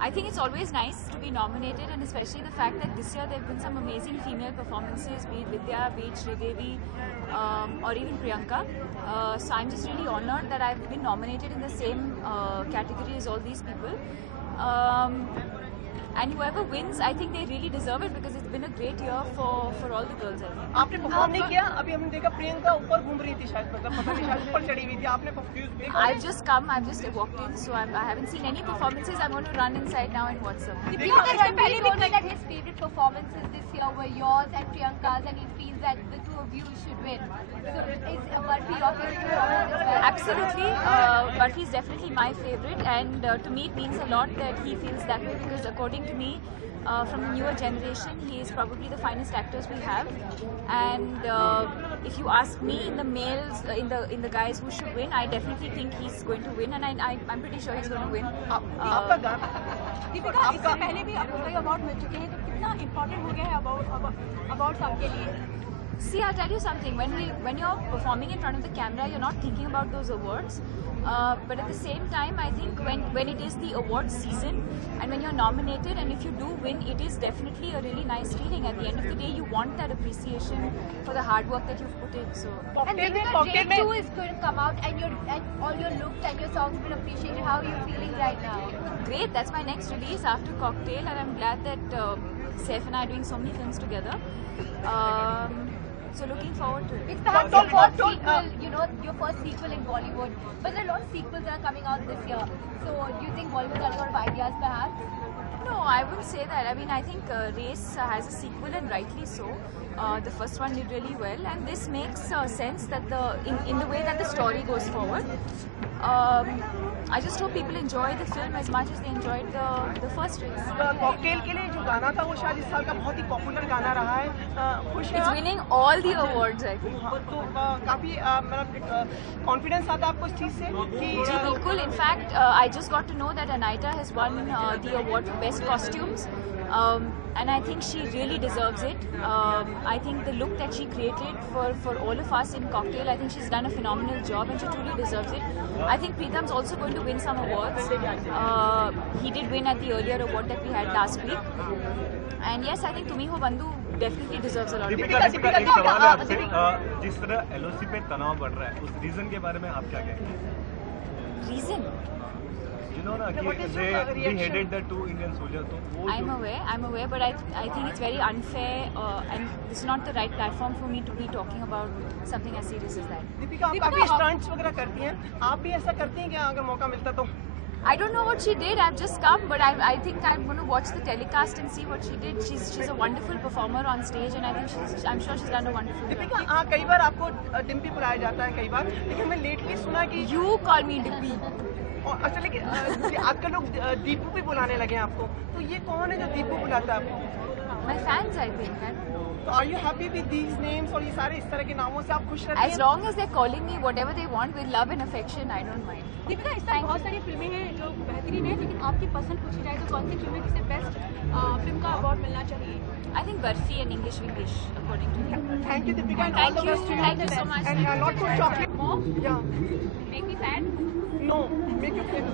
I think it's always nice to be nominated, and especially the fact that this year there have been some amazing female performances, be it Vidya, be it Sridevi, or even Priyanka. So I'm just really honoured that I've been nominated in the same category as all these people. And whoever wins, I think they really deserve it because it's been a great year for all the girls. I think. आपने perform नहीं किया? अभी हमने देखा प्रियंका ऊपर घूम रही थी शायद, मतलब पता नहीं शायद ऊपर चढ़ी हुई थी. आपने I've just come, I've just walked in, so I haven't seen any performances. I'm going to run inside now and watch them. Ranveer told me that his favorite performances this year were yours and Priyanka's, and he feels that the two of you should win. So is Barfi your favorite performance as well? Absolutely, Barfi is definitely my favorite, and to me it means a lot that he feels that way because according to me, from the newer generation, he is probably the finest actors we have. And if you ask me, in the males, in the guys who should win, I definitely think he's going to win, and I'm pretty sure he's going to win. आपका गाना दीपिका, इससे पहले भी आपको कई award मिल चुके हैं, तो कितना इम्पोर्टेंट हो गया है अवार्ड्स आपके लिए? See, I'll tell you something. When you're performing in front of the camera, you're not thinking about those awards. But at the same time, I think when it is the award season and when you're nominated, and if you do win, it is definitely a really nice feeling. At the end of the day, you want that appreciation for the hard work that you've put in. So. And Deepika, Drake 2 is going to come out, and all your looks and your songs have been appreciated. How are you feeling right now? Great. That's my next release after Cocktail, and I'm glad that Saif and I are doing so many films together. So looking forward to it. It's perhaps your first sequel, your first sequel in Bollywood. But there are a lot of sequels that are coming out this year. So do you think Bollywood has a lot of ideas perhaps? No, I wouldn't say that. I mean, I think Race has a sequel, and rightly so. The first one did really well, and this makes sense that in the way that the story goes forward. I just hope people enjoy the film as much as they enjoyed the first Race. Cocktail के लिए जो गाना था वो शायद इस साल का बहुत ही पॉपुलर गाना रहा है. खुश हैं It's winning all the awards, I think. तो काफी मतलब कॉन्फिडेंस आता है आपको इस चीज से कि जी बिल्कुल. In fact, I just got to know that Anaita has won the award for best costumes. And I think she really deserves it. I think the look that she created for all of us in Cocktail, I think she's done a phenomenal job and she truly deserves it. I think Pritam's also going to win some awards. He did win at the earlier award that we had last week. And yes, I think Tumiho Bandhu definitely deserves a lot. Deepika, एक सवाल है आपसे. जिस तरह LOC पे तनाव बढ़ रहा है, उस रीजन के बारे में आप क्या कहेंगे? Reason? You know ना कि they beheaded the 2 Indian soldiers. तो वो I'm aware, but I think it's very unfair, and this is not the right platform for me to be talking about something as serious as that. Deepika, आप काफी stunts वगैरह करती हैं. आप भी ऐसा करती हैं क्या अगर मौका मिलता तो? I don't know what she did. I've just come, but I think I'm going to watch the telecast and see what she did. She's a wonderful performer on stage, and I think I'm sure she's done a wonderful job. Deepika, हाँ कई बार आपको डिम्पी बुलाया जाता है कई बार, लेकिन मैं lately सुना कि You call me Dippy. अच्छा, लेकिन आजकल लोग दीपू भी बुलाने लगे हैं आपको. तो ये कौन है जो दीपू बुलाता है आपको? My fans, I think. तो are you happy with these names और ये सारे इस तरह के नामों से आप खुश रहती हैं? As long as they're calling me whatever they want with love and affection, I don't mind. Deepika, इस तरह बहुत सारी फिल्में हैं जो बेहतरीन है, लेकिन आपकी पसंद पूछी जाए तो कौन सी फिल्म है जिसे बेस्ट फिल्म का अवार्ड मिलना चाहिए? I think Barfi and English English, according to me. Thank you, Deepika, and all Thank the you. best to you. Thank you so much. And lots of chocolate. More? Yeah. Make me sad? No, make you feel.